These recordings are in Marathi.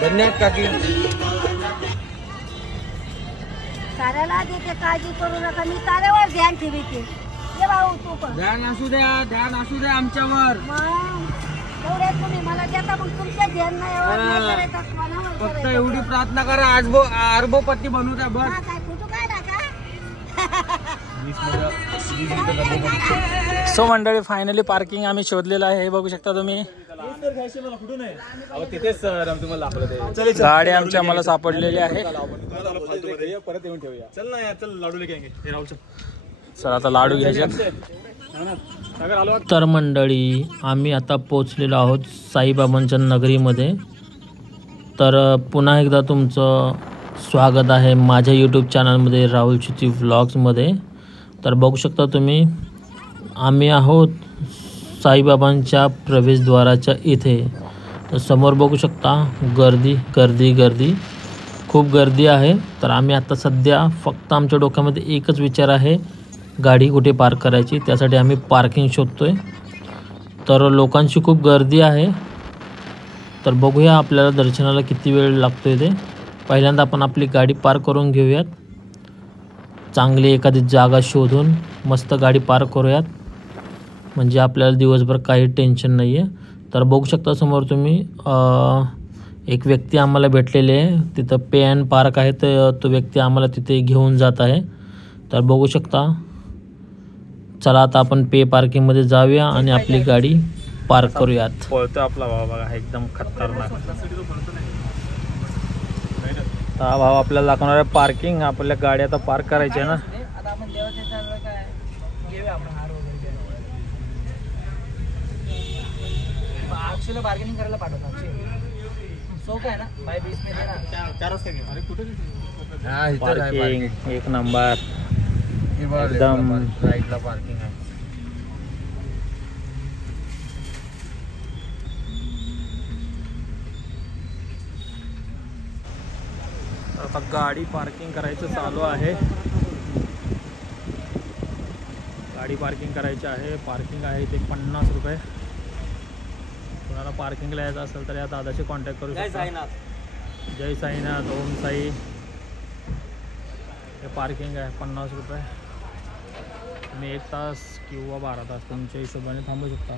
धन्यवाद काकी. साऱ्याला देते, काळजी करू नका. मी ताऱ्यावर ध्यान ठेवते. ये भाऊ तू पण ध्यान असू द्या आमच्यावर. मग एवढे तुम्ही मला देता, मग तुमच्या ध्यान नाही करायचं, मनावर फक्त करायचं. एवढी प्रार्थना करा, अर्बोपती बनू द्या बस. हा, काय फोटो काढा का? सो मंडळी, फायनली पार्किंग आम्ही शोधलेलं आहे. हे बघू शकता तुम्ही. तिथेच तुम्हाला गाडी आमच्या मला सापडलेली आहे. परत येऊन ठेवूया. चल ना यार, चल लाडू लेके आएंगे. राहू चल. चला आता लाडू घ्यायचे. तर मंडळी, आम्ही आता पोचलेलो आहोत साईबाबांच्या नगरीमध्ये. तर पुन्हा एकदा तुमचं स्वागत आहे माझ्या यूट्यूब चॅनलमध्ये, राहुल चिती व्लॉग्समध्ये. तर बघू शकता तुम्ही, आम्ही आहोत साईबाबांच्या प्रवेशद्वाराच्या इथे. तर समोर बघू शकता गर्दी खूप गर्दी आहे. तर आम्ही आता सध्या फक्त आमच्या डोक्यामध्ये एकच विचार आहे, गाडी कुठे पार्क करायची. त्यासाठी आम्ही पार्किंग शोधतोय. तर लोकांची खूप गर्दी आहे. तर बघूया आपल्याला दर्शनाला किती वेळ लागतो आहे ते. पहिल्यांदा आपण आपली गाडी पार्क करून घेऊयात. चांगली एखादी जागा शोधून मस्त गाडी पार्क करूयात, म्हणजे आपल्याला दिवसभर काही टेन्शन नाही आहे. तर बघू शकता समोर तुम्ही, एक व्यक्ती आम्हाला भेटलेले आहे. तिथं पे अँड पार्क आहे, तर तो व्यक्ती आम्हाला तिथे घेऊन जात आहे. तर बघू शकता. चला आता आपण पे पार्किंगमध्ये जाऊया आणि आपली गाडी पार्क करूयात. पळतो आपला भाव बघा, एकदम खतरनाक. हा भाव आपल्याला दाखवणार आहे पार्किंग. आपल्या गाडी आता पार्क करायची आहे ना. आता आपण देवाच्या काय घेऊया आपण हार वगैरे. अक्षयला बार्गेनिंग करायला पाठवतो. अक्षय सो काय ना बाय 20 में देना. 4 रस्ते घे. अरे कुठे पार्किंग एक नंबर, एकदम राईटला पार्किंग आहे. आता गाडी पार्किंग करायचं चालू आहे. गाडी पार्किंग करायची आहे. पार्किंग आहे ते 50 रुपये. कोणाला पार्किंगला यायचं असेल तर या दादाशी कॉन्टॅक्ट करू शकता. जय साईनाथ, ओम साई. हे पार्किंग आहे 50 रुपये. तुम्ही 1 तास किंवा 12 तास तुमच्या हिशोबाने थांबू शकता.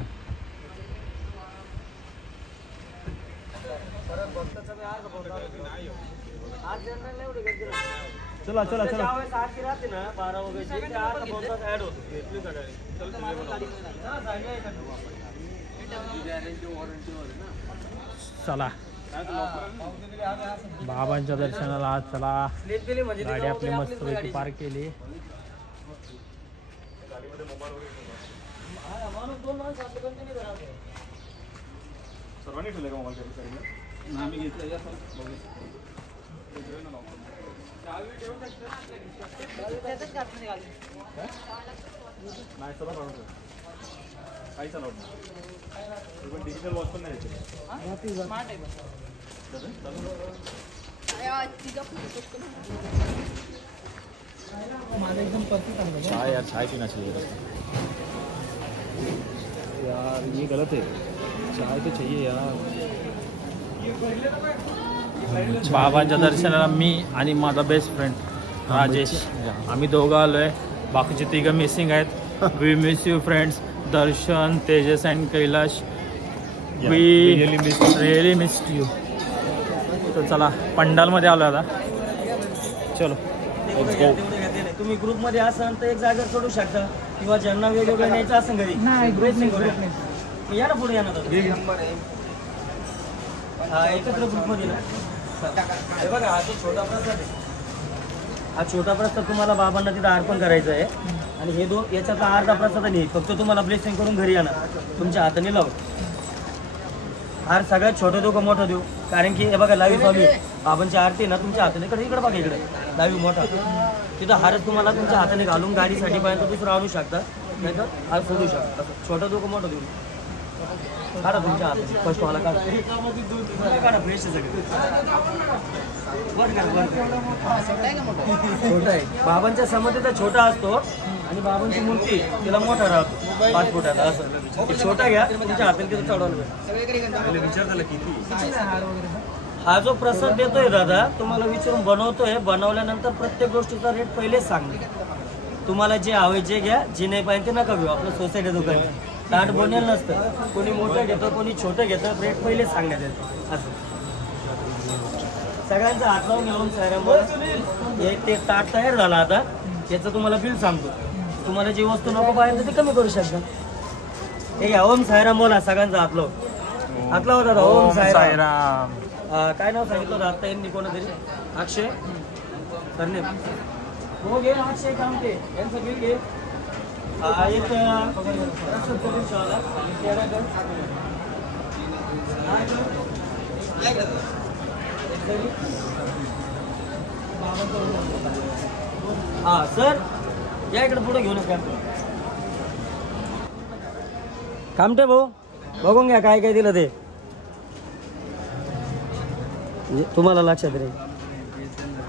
चला चला चला. 7 की राहते ना 12 वगैरे 4 ऍड होतो. चला बाबांच्या दर्शनाला आज चला. गाडी आपली मस्त पार्क केली. सर्वांनी ठेवले का मोबाईल? आम्ही घेतलं नाही चला काही चालवत नाही. पण डिजिटल वॉच पण नाही माझा एकदम परफेक्ट. चाय यार, चाय पीना चाहिए यार, ये गलत है. चाय तो चाहिए यार. बाबांच्या दर्शनाला मी आणि माझा बेस्ट फ्रेंड राजेश, आम्ही दोघं आलो आहे. बाकीचे 3 मिसिंग आहेत. We miss you friends. Darshan, Tejas and Kailash. We really missed you. तर चला पंडालमध्ये आलो आता. चलो तुम्ही ग्रुपमध्ये असाल तर एक जागा सोडू शकता, किंवा ज्यांना वेगवेगळं न्यायचं असेल घरी या ना पुढे. या ना हा एकत्र ग्रुपमध्ये ना. हे बघा, हा तो छोटा प्रसाद आहे. हा छोटा प्रसाद तुम्हाला बाबांना तिथं अर्पण करायचं आहे. आणि हे याच्यातला अर्धा प्रसाद नाही, फक्त तुम्हाला ब्लेसिंग करून घरी या ना, तुमच्या हाताने लावू. हार सगळ्यात छोटं देऊ का मोठं देऊ? कारण की हे बघा लाईव्ह चालू आहे. बाबांची आरती ना तुमच्या हाताने. इकडे बघा, इकडे लाईव्ह मोठा. तिथं हारच तुम्हाला तुमच्या हाताने घालून गाडीसाठी पर्यंत दुसरं आणू शकता, नाही तर हार सोडू शकता. छोटं देऊ का मोठं देऊ? काढा तुमच्या हाताने फर्स्ट वाला काढा फ्रेश सगळं. छोटा आहे. बाबांच्या समोर छोटा असतो आणि बाबांची मूर्ती तिला मोठा राहतो 5 फुटाचा असं. छोटा घ्या तुमच्या हाताने तिथं चढवलं. हा जो प्रसाद देतोय दादा तुम्हाला विचारून बनवतोय, बनवल्यानंतर प्रत्येक गोष्टीचा रेट पहिलेच सांगणे. तुम्हाला जे हवे जे घ्या, जे नाही पाहिजे ते नका घेऊ. आपलं सोसायटी दुकान ताट बनेल नसतं, कोणी मोठं घेतं कोणी छोटं घेतं, रेट पहिलेच सांगण्यात येतं. असं सगळ्यांचा हात लावून घेऊन साऱ्यामुळे एक ते ताट तयार झाला. आता याचं तुम्हाला बिल सांगतो. तुम्हाला जी वस्तू नको पाहिजे ते कमी करू शकता. हे घ्या ओम साईराम बोला. सगळ्यांचा हात लाव. हात लाव दादा. ओम साईराम. काय नाव सांगितलं होतं आता यांनी कोणतरी? अक्षय सरनेम हो घे. अक्षय कामते यांचं बिल घे. एक हा सर या इकडे पुढे घेऊन नका. कामटे भाऊ बघून घ्या काय काय दिलं ते तुम्हाला लक्षात राहील.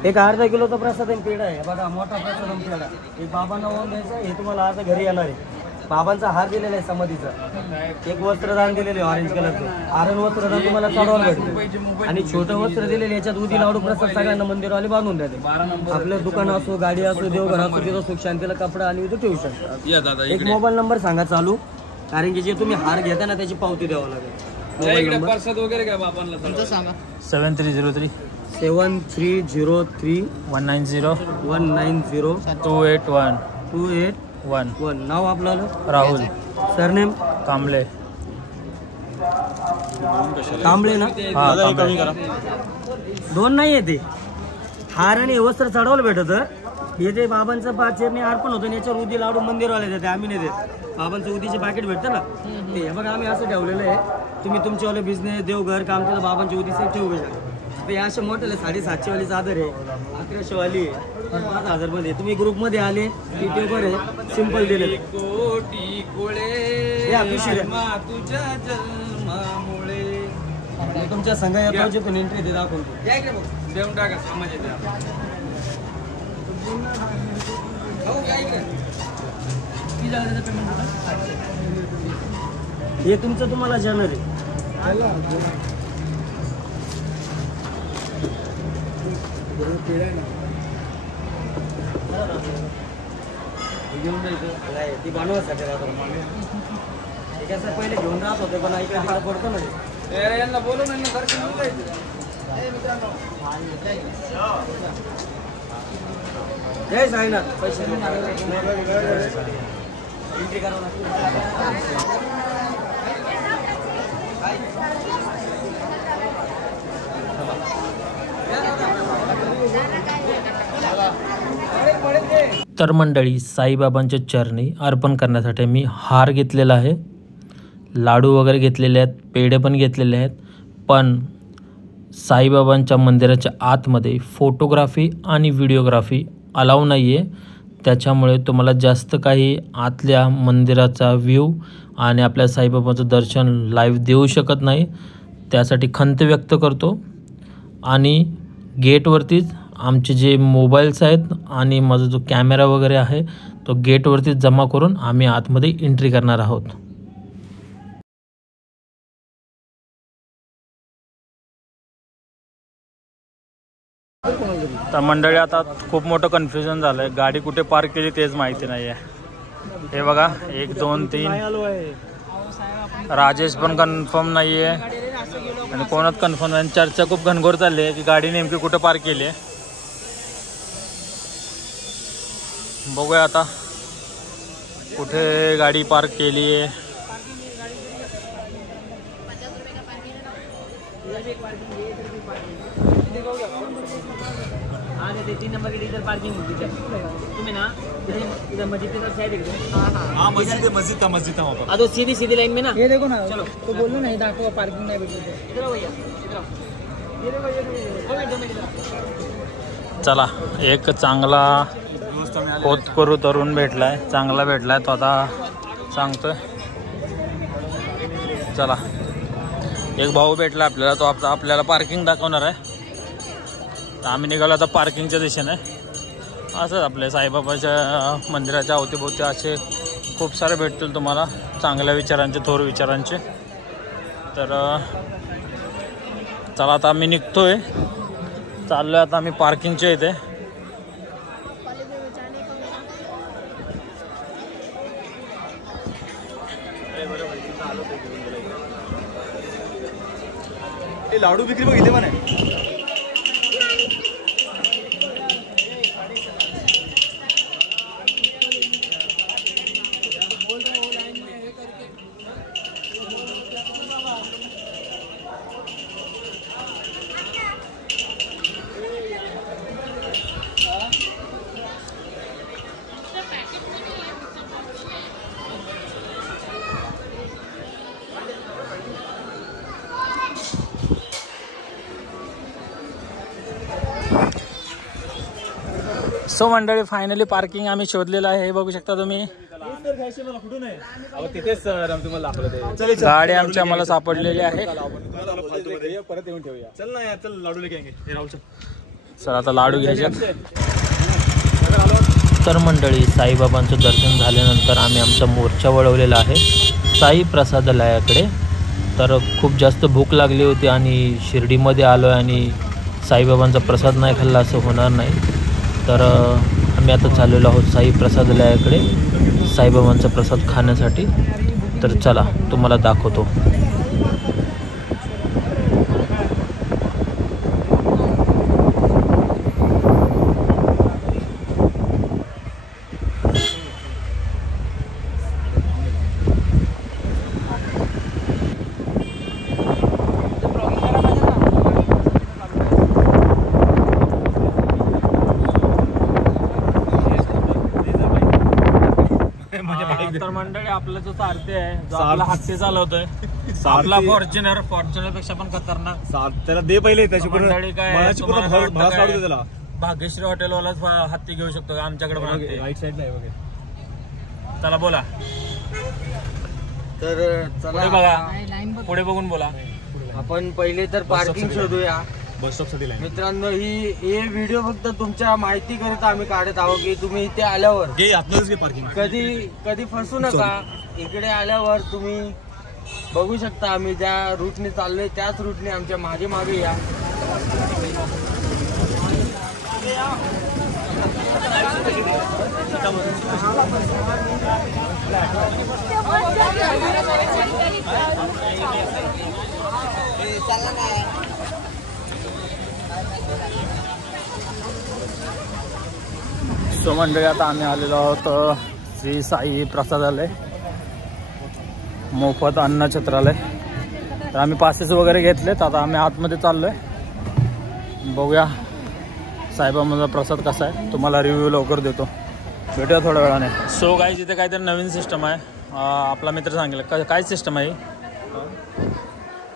एक अर्धा किलोचा प्रसाद पेढा आहे बघा. मोठा प्रसाद पेढा हे बाबांना ओळून द्यायचं. हे तुम्हाला आता घरी येणार आहे. बाबांचा हार दिलेला आहे समाधीचा. एक वस्त्रदान दिलेले ऑरेंज कलरचं. आरण वस्त्रदान तुम्हाला चढवायला भेटतं. आणि छोटं वस्त्र दिलेलं याच्यात उदी लाडू प्रसाद सगळ्यांना मंदिरवाले बांधून द्यायचे. आपलं दुकान असो गाडी असो देवघर असो तिथं सुख शांतीला कपडा आणि उदी ठेवू शकता. एक मोबाईल नंबर सांगा चालू, कारण की जे तुम्ही हार घेता ना त्याची पावती द्यावं लागेल. प्रसाद वगैरे काय बाबांना तुमचं सांगा. 7303 7303 190 190 281 281. नाव आपलं राहुल. सरनेम कांबळे. कांबळे ना? दोन नाही येते. हार आणि वस्त्र चढवलं भेटत. हे जे बाबांचं 5 चेरणी अर्पण होतं याच्यावर उदी लाडू मंदिरवाले देते, आम्ही नाही देत. बाबांचं उदीचे पाकिट भेटतं ना ते बघा आम्ही असं ठेवलेलं आहे. तुम्ही तुमच्यावाले बिझनेस देवघर काम केलं बाबांची उदीचे ठेवू शकता. ते असे मोठे 750 वाली चादर आहे, 1100 वाली आहे, 5000 मध्ये. तुम्ही ग्रुपमध्ये आले की ते बरे सिंपल दिले. तुमच्या संघ या पाहिजे एंट्री ते दाखवतो देऊन टाका. हे तुमचं तुम्हाला जाणार आहे. घेऊन जायचं ती बनवायसाठी पहिले घेऊन राहत होते पण ऐकायला पडतो ना. यांना बोलून जय साईनाथ. पैसे एंट्री करावं लागतं. तर मंडळी साईबाबांच्या चरणी अर्पण करण्यासाठी मी हार घेतलेला आहे, लाडू वगैरे घेतलेले आहेत, पेढे पण घेतलेले आहेत. पण साईबाबांच्या मंदिराच्या आतमध्ये फोटोग्राफी आणि व्हिडिओग्राफी अलाव नाही आहे. त्याच्यामुळे तुम्हाला जास्त काही आतल्या मंदिराचा व्ह्यू आणि आपल्या साईबाबांचं दर्शन लाईव्ह देऊ शकत नाही. त्यासाठी खंत व्यक्त करतो. आणि गेटवरतीच आमचे जे मोबाईल्स आहेत आणि माझा जो कॅमेरा वगैरे आहे तो गेटवरतीच जमा करून आम्ही आतमध्ये एंट्री करणार आहोत. तर मंडळी आता खूप मोठं कन्फ्युजन झालं आहे. गाडी कुठे पार्क केली तेच माहिती नाही आहे. हे बघा 1 2 3 राजेश पण कन्फर्म नाही आहे आणि कोणाच कन्फर्म नाही. चर्चा खूप घनघोर चालली आहे की गाडी नेमकी कुठे पार्क केली आहे. बघूया आता कुठे गाडी पार्क केली आहे. ते 3 नंबर की इधर पार्किंग होती है तुम्हें ना इधर मस्जिद की तरफ साइड है. हां मस्जिद था वहां पर. सीधी लाइन में ना ये देखो ना. चलो तो बोल लो नहीं दाखवा पार्किंग नाही भेटली. इधर भैया इधर. चला एक चांगला होतकरू तरुण भेटलाय, चांगला भेटलाय तो आता सांगतोय. चला एक भाऊ भेटला आपल्याला, तो आपल्याला पार्किंग दाखवणार आहे. आम्ही निघालो आता पार्किंगच्या दिशेने. असंच आपल्या साईबाबाच्या मंदिराच्या अवतीभोवती असे खूप सारे भेटतील तुम्हाला. चांगल्या विचारांचे, थोर विचारांचे. तर चला आता आम्ही निघतोय, चाललोय आता आम्ही पार्किंगच्या इथे. लाडू विक्री बघितले पण आहे. सो मंडळी, फायनली पार्किंग आम्ही शोधलेलं आहे. हे बघू शकता तुम्ही. तिथेच तुम्हाला दाखवलं. गाडी आमच्या मला सापडलेली आहे. परत येऊन ठेवूया. चल ना यार, चल लाडू लेके हे राहू. चल आता लाडू घ्यायचे. तर मंडळी, साईबाबांचं दर्शन झाल्यानंतर आम्ही आमचा मोर्चा वळवलेला आहे साई प्रसादालयाकडे. तर खूप जास्त भूक लागली होती आणि शिर्डीमध्ये आलो आहे आणि साईबाबांचा प्रसाद नाही खाल्ला असं होणार नाही. तर आम्ही आता चाललेलो आहोत साई प्रसादालयाकडे साईबाबांचा प्रसाद खाण्यासाठी. तर चला तुम्हाला दाखवतो. तर मंडळी, आपलं जो सारथी आहे, जो आपला हत्ती चालवतोय, आपला फॉर्च्युनर पेक्षा पण खतरनाक. त्याला दे पहिले त्याची मंडळी काय भाग्यश्री हॉटेलवालाच हत्ती घेऊ शकतो का? आमच्याकडे पण राईट साईडला आहे बघा. चला बोला. तर पुढे बघा, पुढे बघून बोला. आपण पहिले तर पार्किंग शोधूया. बस स्टॉप साठी मित्रांनो, हे व्हिडिओ फक्त तुमच्या माहिती करिता आम्ही काढत आहोत की तुम्ही इथे आल्यावर कधी फसू नका. इकडे आल्यावर तुम्ही बघू शकता आम्ही ज्या रूटने चाललोय त्याच रूटने आमच्या मागे मागे या. सो मंडळी, आता आम्ही आलेलो आहोत श्री साई प्रसादालय, मोफत अन्न छत्रालय. तर आम्ही पासेस वगैरे घेतलेत. आता आम्ही आतमध्ये चाललोय. बघूया साईबाबांचा प्रसाद कसा आहे, तुम्हाला रिव्ह्यू लवकर देतो. भेटूया थोड्या वेळाने. सो गाईज, इथे काहीतरी नवीन सिस्टम आहे. आपला मित्र सांगितलं काय सिस्टम आहे,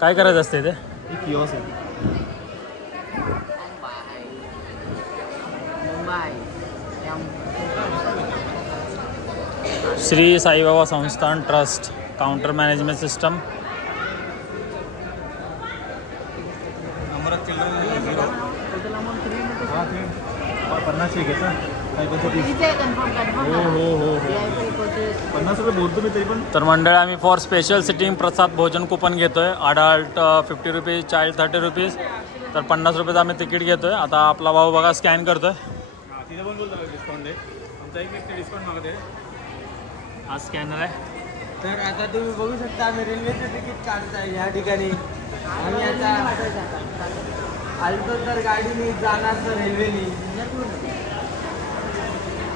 काय करायचं असते इथे? किओस्क आहे. श्री साईबाबा संस्थान ट्रस्ट काउंटर मॅनेजमेंट सिस्टम. तर मंडळ, आम्ही फॉर स्पेशल सिटिंग प्रसाद भोजन कुपन घेतोय. Adult 50 rupees, child 30 rupees. तर 50 रुपयाचं आम्ही तिकीट घेतोय. आता आपला भाऊ बघा स्कॅन करतोय. हा स्कॅनर आहे. तर आता तुम्ही बघू शकता आम्ही रेल्वेचं तिकीट काढताय या ठिकाणी. आणि आता आलतो तर गाडीने, जाणार तर रेल्वेने.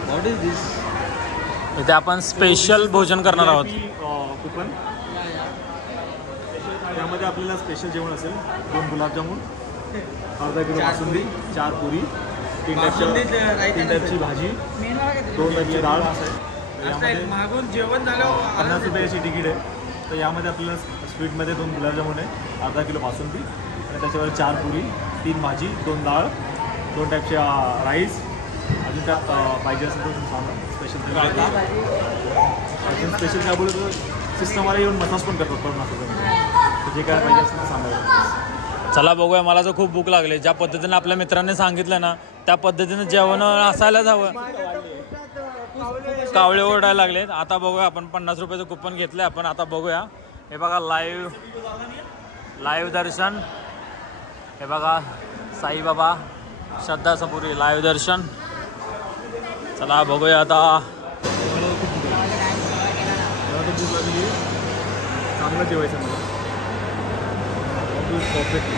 व्हॉट इज दिस? इथे आपण स्पेशल भोजन करणार आहोत. कुपन, त्यामध्ये आपल्याला स्पेशल जेवण असेल. 2 गुलाबजामुन, अर्धा किलो बासुंदी, 4 पुरी, 3 टाईपची भाजी, 2 टाईपची डाळ. मागून जेवण झालं. 50 रुपयाची तिकीट आहे. तर यामध्ये आपल्याला स्वीटमध्ये 2 गुलाबजामुन आहे, अर्धा किलो बासुंदी आणि त्याच्यावर 4 पुरी, 3 भाजी, 2 डाळ, 2 टाईपच्या राईस. अजून त्यात पाहिजे असेल तर सांगा. स्पेशल अजून स्पेशल काय बोलतो तर सिस्टमवाले येऊन मसाज पण करतात. पण मसाज जे काय पाहिजे असेल तर सांगा. चला बघूया. मला तर खूप भूक लागली. ज्या पद्धतीने आपल्या मित्रांनी सांगितलं ना, त्या पद्धतीने जेवण असायलाच हवं. कावळे ओरडायला लागलेत. आता बघूया आपण 50 रुपयाचं कुपन घेतलं आपण. आता बघूया. हे बघा लाईव्ह दर्शन. हे बघा साईबाबा श्रद्धा सपुरी लाईव्ह दर्शन. चला बघूया आता. चांगलं जेवायचं मला परफेक्ट.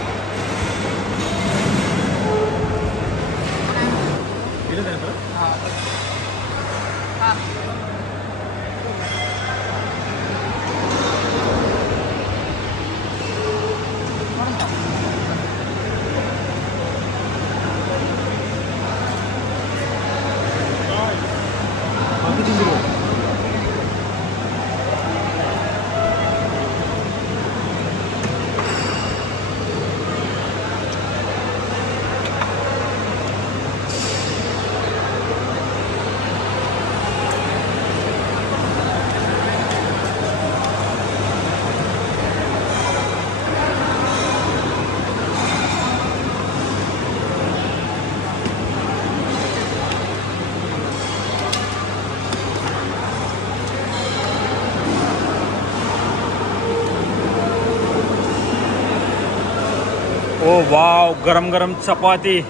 ओ वाव, गरम गरम चपाती.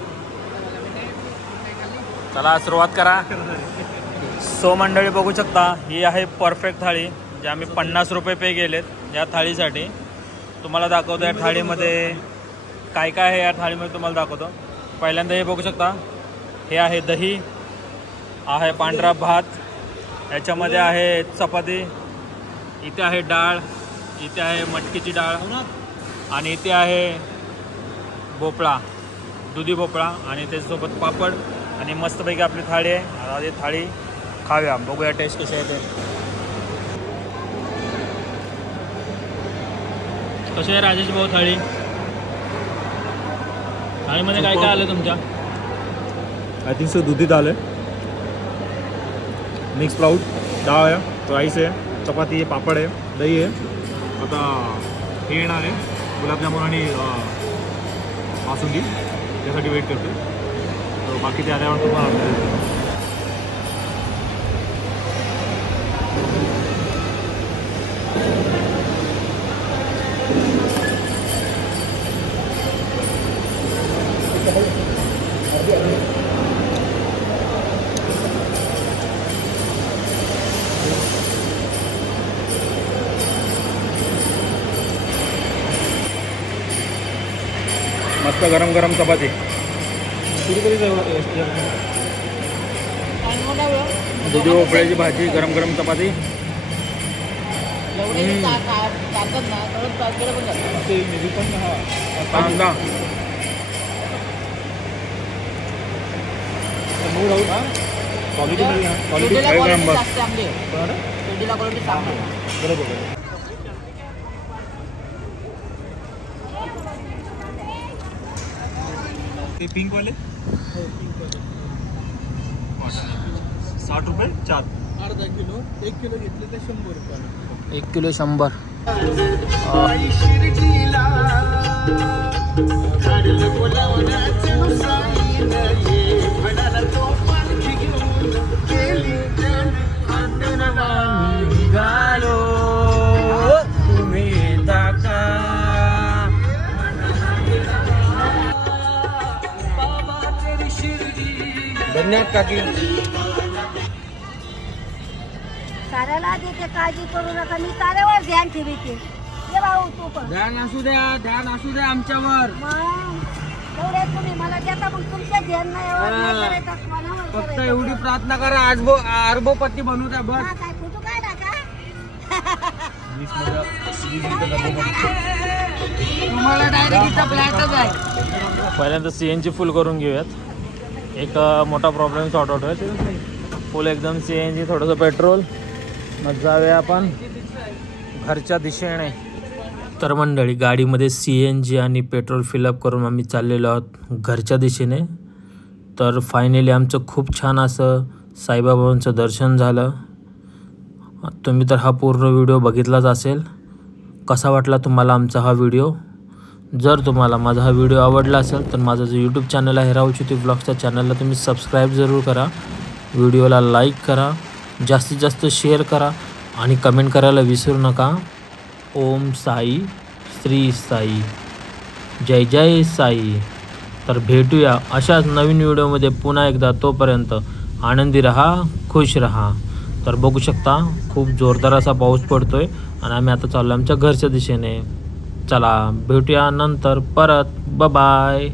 चला सुरुवात करा. सो मंडळी बघू शकता, ही आहे परफेक्ट थाळी जे आम्ही 50 रुपये पे केलेत या थाळीसाठी. तुम्हाला दाखवतो या थाळीमध्ये काय काय आहे. या थाळीमध्ये तुम्हाला दाखवतो. पहिल्यांदा हे बघू शकता, हे आहे दही, आहे पांढरा भात, याच्यामध्ये आहे चपाती, इथे आहे डाळ, इथे आहे मटकीची डाळ, आणि इथे आहे भोपळा, दुधी भोपळा, आणि त्याच्यासोबत पापड, आणि मस्तपैकी आपली थाळी आहे. आता ही थाळी खाऊया, बघूया टेस्ट कशी आहे ते. कशी आहे राजेश भाऊ थाळी? थाळीमध्ये काय काय आलं तुमच्या? आय थिंक सो दुधी दाल आहे, मिक्स स्प्राउट, डाळ आहे, राईस आहे, चपाती आहे, पापड आहे, दही आहे. आता हे येणार आहे गुलाबजामुन आणि बासुंदी, त्यासाठी वेट करतो. तर बाकी ते आल्यावर तुम्हाला मस्त गरम गरम चपाती, दुधी भोपळ्याची भाजी, गरम गरम चपाती. कांदा, ते पिंक वाले 60 रुपये 4. अर्धा किलो, 1 किलो घेतले तर 100 रुपये. 1 किलो 100. धन्यवाद काकी. साऱ्याला देते, काळजी करू नका. मी ताऱ्यावर ध्यान ठेवते. ये भाऊ तू पण. ध्यान असू द्या आमच्यावर. मग एवढे तुम्ही मला देता, मग तुमच्या ध्यान नाही करायचं, मनावर फक्त करायचं. एवढी प्रार्थना करा, अर्बोपती बनू द्या बस. हा, काय फोटो काढा का? तुम्हाला डायरेक्ट इथं फ्लॅटच आहे. पहिल्यांदा CNG फुल करून घेऊयात. एक मोठा प्रॉब्लेम सॉर्ट आउट आहे. फुल एकदम CNG, थोडंसं पेट्रोल, मग जाऊया आपण घरच्या दिशेने. तर मंडळी, गाडीमध्ये CNG आणि पेट्रोल फिलअप करून आम्ही चाललेलो आहोत घरच्या दिशेने. तर फायनली आमचं खूप छान असं साईबाबांचं दर्शन झालं. तुम्ही तर हा पूर्ण व्हिडिओ बघितलाच असेल. कसा वाटला तुम्हाला आमचा हा व्हिडिओ? जर तुम्हाला माझा हा व्हिडिओ आवडला असेल तर माझं जो यूट्यूब चॅनल आहे राहुल चित्ती ब्लॉग्सच्या चॅनलला तुम्ही सबस्क्राईब जरूर करा, व्हिडिओला लाईक करा जास्तीत जास्त शेअर करा आणि कमेंट करायला विसरू नका. ओम साई श्री साई, जय जय साई. तर भेटूया अशाच नवीन व्हिडिओमध्ये पुन्हा एकदा. तोपर्यंत आनंदी रहा, खुश रहा. तर बघू शकता खूप जोरदार असा पाऊस पडतोय आणि आम्ही आता चाललो आमच्या घरच्या दिशेने. चला भेटूया नंतर परत. बाय.